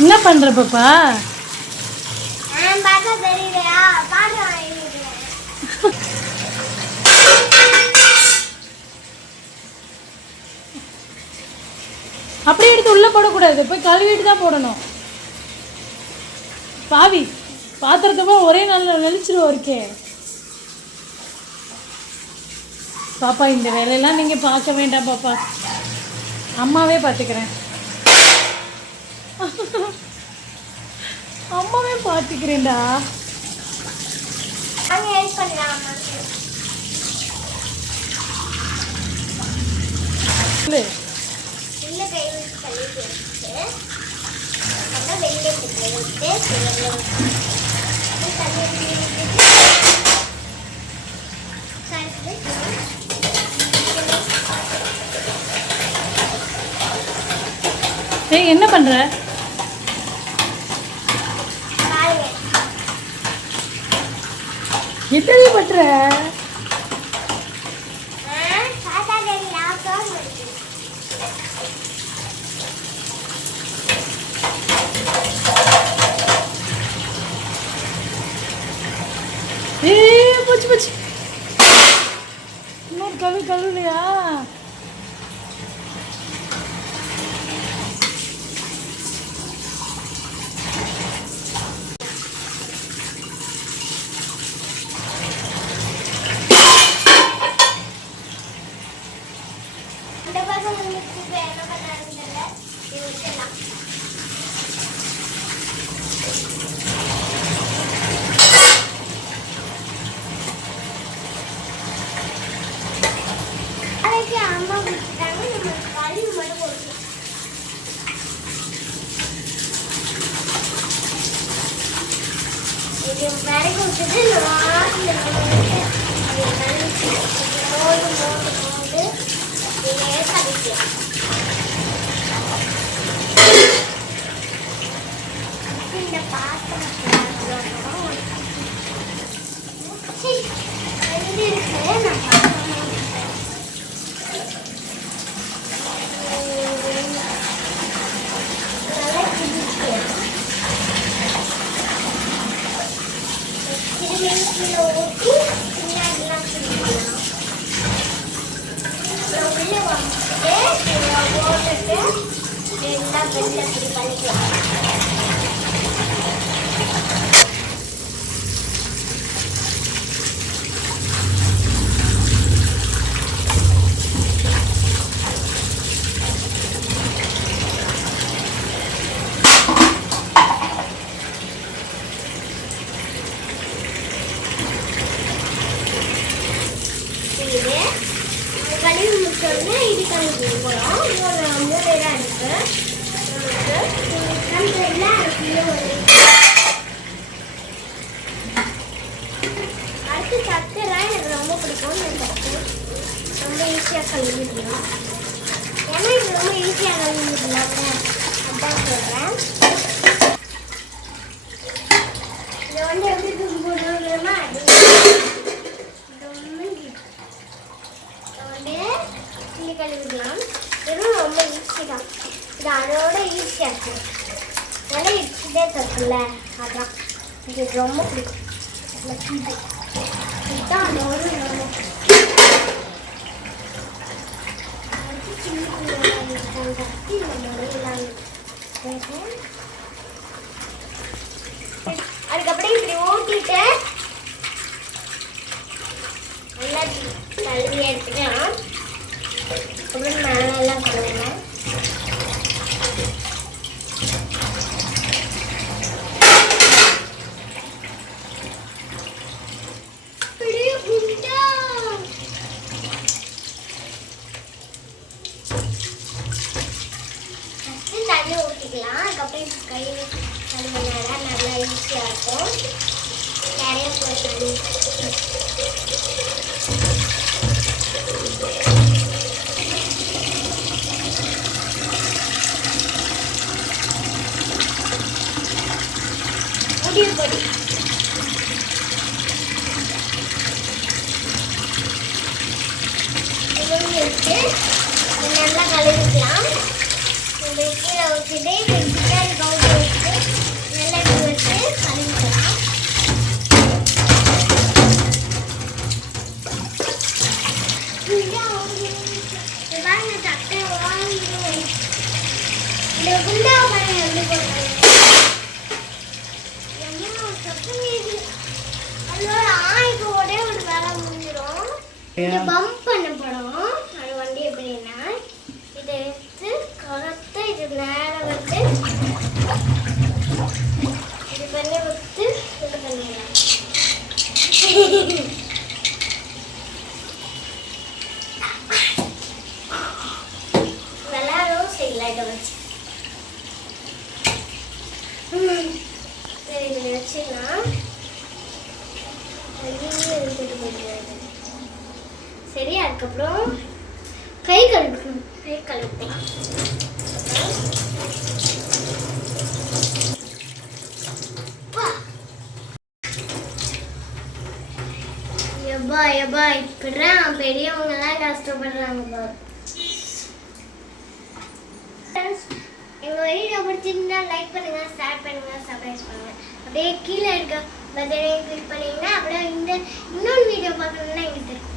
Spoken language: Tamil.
என்ன பண்ற பாப்பா? அப்படியே எடுத்து உள்ள போடக்கூடாது, போய் கழுவிட்டு தான் போடணும். பாவி பாத்திரத்தப்போ ஒரே நாள் நெளிச்சிருவோம் இருக்கே. பாப்பா இந்த வேலையெல்லாம் நீங்கள் பார்க்க வேண்டாம் பாப்பா, அம்மாவே பார்த்துக்கிறேன். அம்மாவே பார்த்துக்கிறேன்டா. ஏய் என்ன பண்ற? எப்படி பண்ற? ஏய் போச்சு போச்சு. இன்னொரு கழுவலையா? ரொம்ப பிடிக்கும். அதுக்கப்புறம் இப்படி ஊட்டிட்டு நல்லா கழுவி எடுத்துக்கலாம். அப்புறம் மேலெல்லாம் கழுவலாம். அதுக்கப்புறம் கையில் கழுவினா நல்லா ஈஸியாக இருக்கும். நிறைய போட்டு முடிவு பொடி வச்சு நல்லா கழுவிக்கலாம். கீழே வச்சுட்டு பிரியாணி பவுடர் இந்த குண்டா பண்ணி எப்படி போடுறாங்க அதோட ஆய்க்கு ஒரே ஒரு வேலை முடிஞ்சிடும். இந்த பம்ப் பண்ண போகிறோம். அது வண்டி எப்படின்னா இதை எடுத்து கரெக்டாக இது நேரம் வந்து இது பண்ணி விட்டு இது பண்ணிடலாம். விளையாடவும் செய்யலாம் இதை வச்சு. சரி இதில் வச்சுக்கலாம். சரி அதுக்கப்புறம் கை கழுவிக்கணும். கை கழுவிக்கலாம். எப்பா எப்பா இப்படிதான் பெரியவங்கலாம் கஷ்டப்படுறாங்க. எங்கள் வீடியோ பிடிச்சிருந்தா லைக் பண்ணுங்க, ஷேர் பண்ணுங்க, சப்ஸ்கிரைப் பண்ணுங்க. அப்படியே கீழே இருக்க பட்டனை கிளிக் பண்ணீங்கன்னா அப்படியே இந்த இன்னொரு வீடியோ பார்க்கணுன்னா எங்களுக்கு தெரியும்.